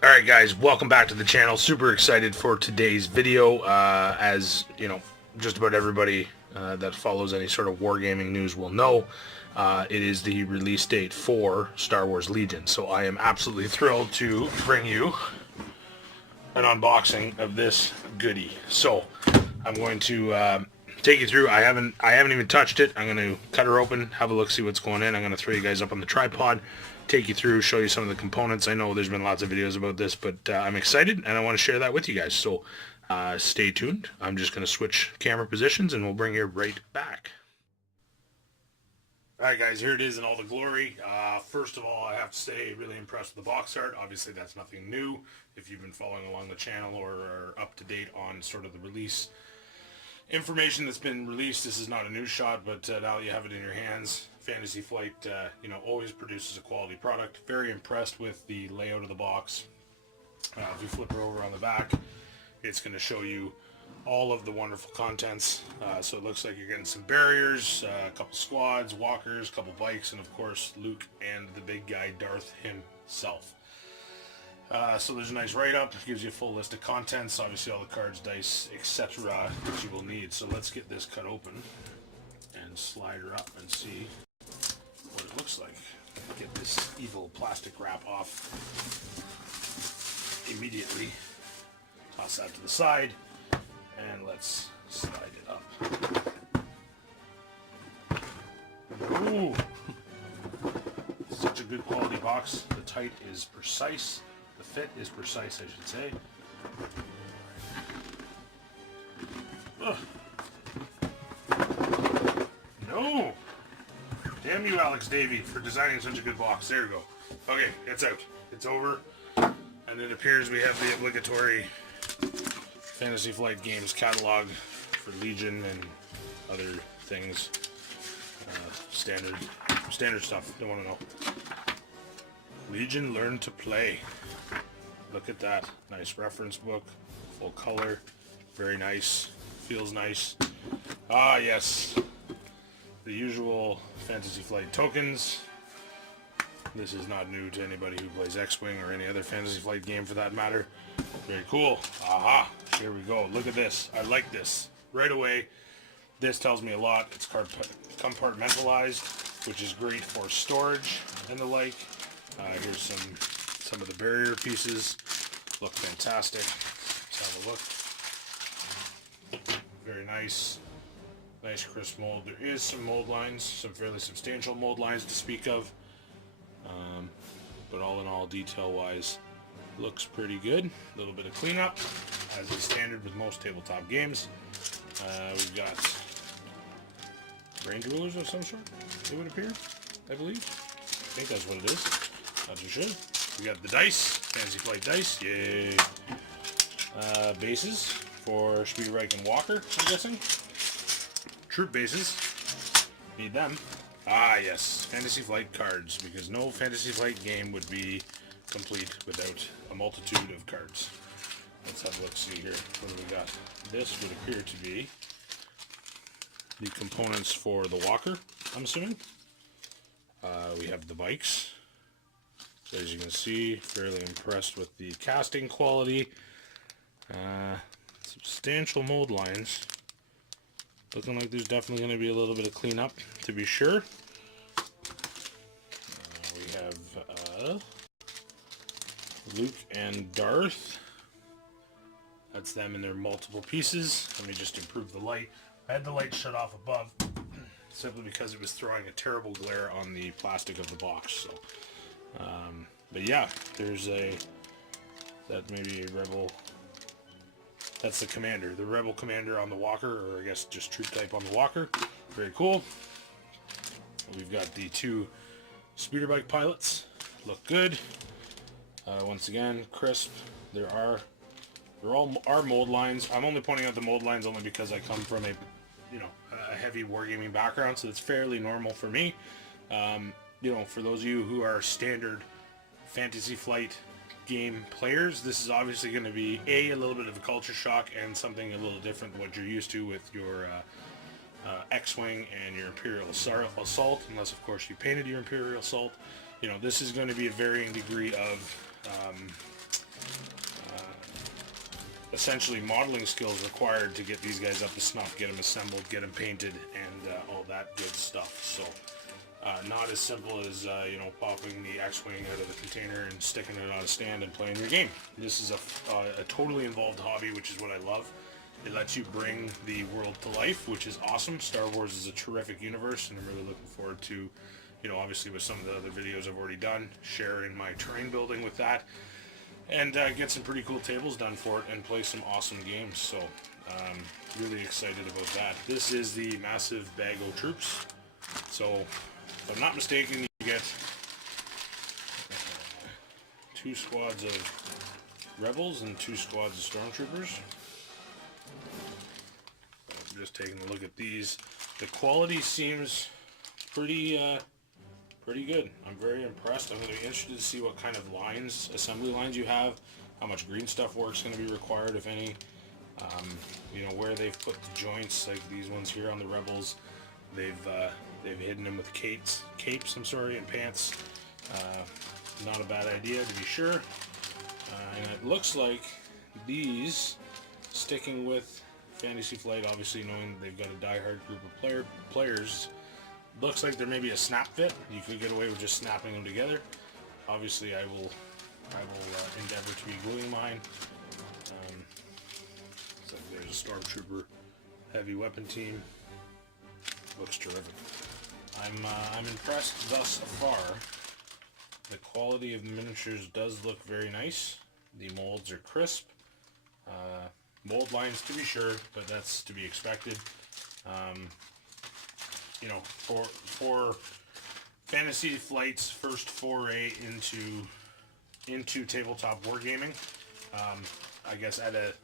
Alright guys, welcome back to the channel. Super excited for today's video. As you know, just about everybody that follows any sort of wargaming news will know, it is the release date for Star Wars Legion. So I am absolutely thrilled to bring you an unboxing of this goodie. So I'm going to take you through. I haven't even touched it. I'm going to cut her open, have a look, see what's going in. I'm going to throw you guys up on the tripod, take you through, show you some of the components. I know there's been lots of videos about this, but I'm excited and I want to share that with you guys. So stay tuned. I'm just going to switch camera positions and we'll bring you right back. Alright guys, here it is in all the glory. First of all, I have to say, really impressed with the box art. Obviously that's nothing new if you've been following along the channel or are up to date on sort of the release information that's been released. This is not a news shot, but now that you have it in your hands, Fantasy Flight always produces a quality product. Very impressed with the layout of the box. If you flip her over on the back, it's going to show you all of the wonderful contents. So it looks like you're getting some barriers, a couple squads, walkers, a couple bikes, and of course Luke and the big guy Darth himself. So there's a nice write-up, gives you a full list of contents, obviously all the cards, dice, etc. that you will need. So let's get this cut open and slide her up and see what it looks like. Get this evil plastic wrap off immediately. Toss that to the side, and let's slide it up. Ooh! Such a good quality box. The tight is precise. The fit is precise, I should say. Ugh. No! Damn you, Alex Davey, for designing such a good box. There you go. Okay, it's out. It's over. And it appears we have the obligatory Fantasy Flight Games catalog for Legion and other things. Standard stuff. Don't want to know. Legion Learn to Play. Look at that. Nice reference book. Full color. Very nice. Feels nice. Ah, yes. The usual Fantasy Flight tokens. This is not new to anybody who plays X-Wing or any other Fantasy Flight game for that matter. Very cool. Aha. Here we go. Look at this. I like this. Right away, this tells me a lot. It's compartmentalized, which is great for storage and the like. Here's some of the barrier pieces. Look fantastic. Let's have a look. Very nice. Nice crisp mold. There is some mold lines, some fairly substantial mold lines to speak of. But all in all, detail-wise, looks pretty good. A little bit of cleanup, as is standard with most tabletop games. We've got range rulers of some sort, it would appear, I believe. I think that's what it is. Not too sure. We got the dice, Fantasy Flight dice, yay. Bases for Spielreich and Walker, I'm guessing. Troop bases, need them. Ah yes, Fantasy Flight cards, because no Fantasy Flight game would be complete without a multitude of cards. Let's have a look, see here. What do we got? This would appear to be the components for the Walker, I'm assuming. We have the bikes. So as you can see, fairly impressed with the casting quality. Substantial mold lines. Looking like there's definitely going to be a little bit of cleanup, to be sure. We have Luke and Darth. That's them in their multiple pieces. Let me just improve the light. I had the light shut off above, simply because it was throwing a terrible glare on the plastic of the box. So, but yeah, there's that maybe a Rebel. That's the commander, the Rebel commander on the Walker, or I guess just troop type on the Walker. Very cool. We've got the two speeder bike pilots. Look good. Once again, crisp. They're all mold lines. I'm only pointing out the mold lines only because I come from a heavy wargaming background, so it's fairly normal for me. For those of you who are standard Fantasy Flight game players, this is obviously going to be a little bit of a culture shock and something a little different than what you're used to with your X-Wing and your Imperial Assault, unless of course you painted your Imperial Assault. This is going to be a varying degree of essentially modeling skills required to get these guys up to snuff, get them assembled, get them painted, and all that good stuff. So not as simple as popping the X-Wing out of the container and sticking it on a stand and playing your game. This is a totally involved hobby, which is what I love. It lets you bring the world to life, which is awesome. Star Wars is a terrific universe, and I'm really looking forward to, obviously with some of the other videos I've already done, sharing my terrain building with that, and get some pretty cool tables done for it and play some awesome games. So really excited about that. This is the massive Bago troops. So if I'm not mistaken, you get 2 squads of rebels and 2 squads of stormtroopers. I'm just taking a look at these. The quality seems pretty good. I'm very impressed. I'm going to be interested to see what kind of lines, assembly lines you have, how much green stuff work's going to be required, if any. Where they've put the joints, like these ones here on the rebels, they've hidden them with capes, and pants. Not a bad idea, to be sure. And it looks like these, sticking with Fantasy Flight, obviously knowing they've got a die-hard group of players, looks like there may be a snap fit. You could get away with just snapping them together. Obviously, I will endeavor to be gluing mine. So there's a Stormtrooper heavy weapon team. Looks terrific. I'm impressed thus far. The quality of the miniatures does look very nice. The molds are crisp. Mold lines, to be sure, but that's to be expected. For Fantasy Flight's first foray into tabletop wargaming, I guess at a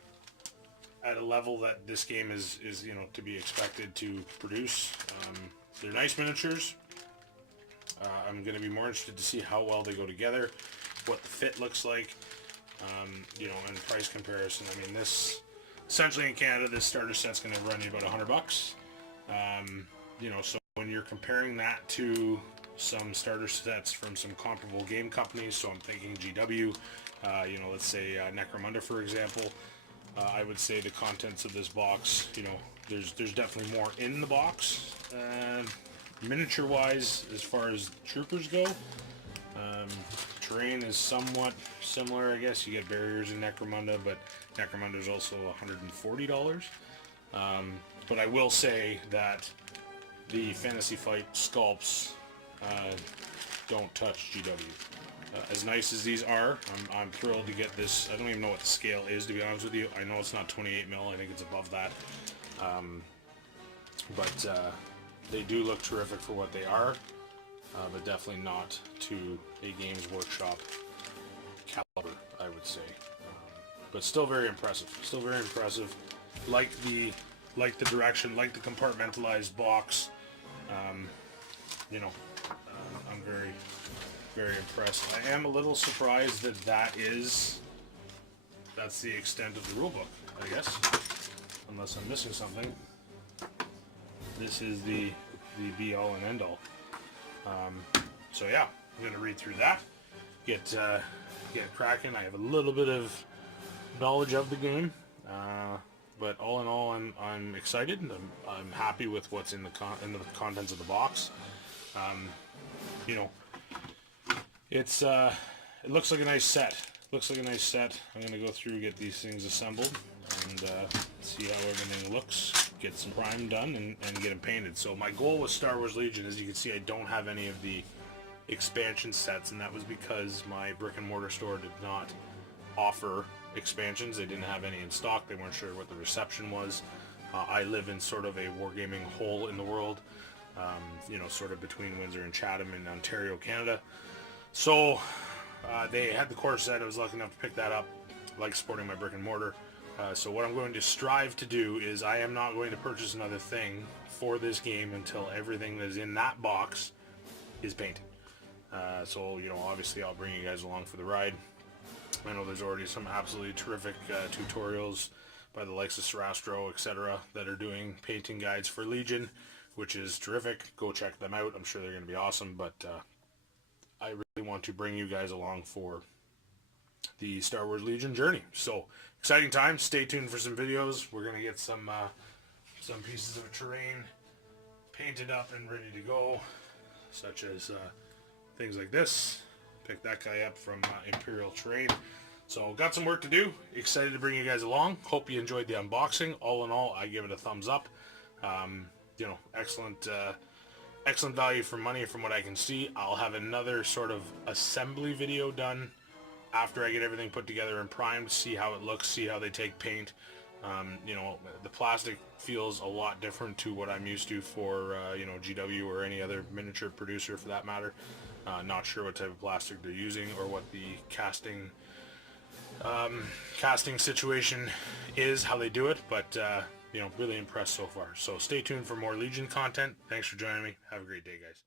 level that this game is to be expected to produce. They're nice miniatures. I'm going to be more interested to see how well they go together, what the fit looks like, and price comparison. I mean, this essentially in Canada, this starter set's going to run you about $100. So when you're comparing that to some starter sets from some comparable game companies, so I'm thinking GW, let's say Necromunda, for example, I would say the contents of this box, there's definitely more in the box. Miniature wise, as far as troopers go, terrain is somewhat similar, I guess. You get barriers in Necromunda, but Necromunda is also $140. But I will say that the Fantasy Flight sculpts don't touch GW. As nice as these are, I'm thrilled to get this. I don't even know what the scale is, to be honest with you. I know it's not 28 mil. I think it's above that. But they do look terrific for what they are, but definitely not to a Games Workshop caliber, I would say. But still very impressive. Still very impressive. Like the direction, like the compartmentalized box. I'm very, very impressed. I am a little surprised that that's the extent of the rulebook, I guess, unless I'm missing something. This is the be-all and end-all. So yeah, I'm gonna read through that, get cracking. I have a little bit of knowledge of the game, but all in all, I'm excited. I'm happy with what's in the contents of the box. It looks like a nice set. I'm gonna go through, get these things assembled, and see how everything looks. Get some prime done and get them painted. So my goal with Star Wars Legion, as you can see, I don't have any of the expansion sets, and that was because my brick and mortar store did not offer expansions. They didn't have any in stock. They weren't sure what the reception was. I live in sort of a wargaming hole in the world, sort of between Windsor and Chatham in Ontario, Canada. So they had the core set. I was lucky enough to pick that up. I like supporting my brick and mortar. So what I'm going to strive to do is I am not going to purchase another thing for this game until everything that is in that box is painted. So obviously I'll bring you guys along for the ride. I know there's already some absolutely terrific tutorials by the likes of Sarastro, etc., that are doing painting guides for Legion, which is terrific. Go check them out. I'm sure they're going to be awesome, but I really want to bring you guys along for the Star Wars Legion journey. So exciting times. Stay tuned for some videos. We're gonna get some pieces of terrain painted up and ready to go, such as things like this. Picked that guy up from Imperial Terrain. So got some work to do. Excited to bring you guys along. Hope you enjoyed the unboxing. All in all, I give it a thumbs up. You know, excellent value for money from what I can see. I'll have another sort of assembly video done after I get everything put together and primed, see how it looks, see how they take paint. You know, the plastic feels a lot different to what I'm used to for, you know, GW or any other miniature producer for that matter. Not sure what type of plastic they're using or what the casting situation is, how they do it, but, you know, really impressed so far. So stay tuned for more Legion content. Thanks for joining me. Have a great day, guys.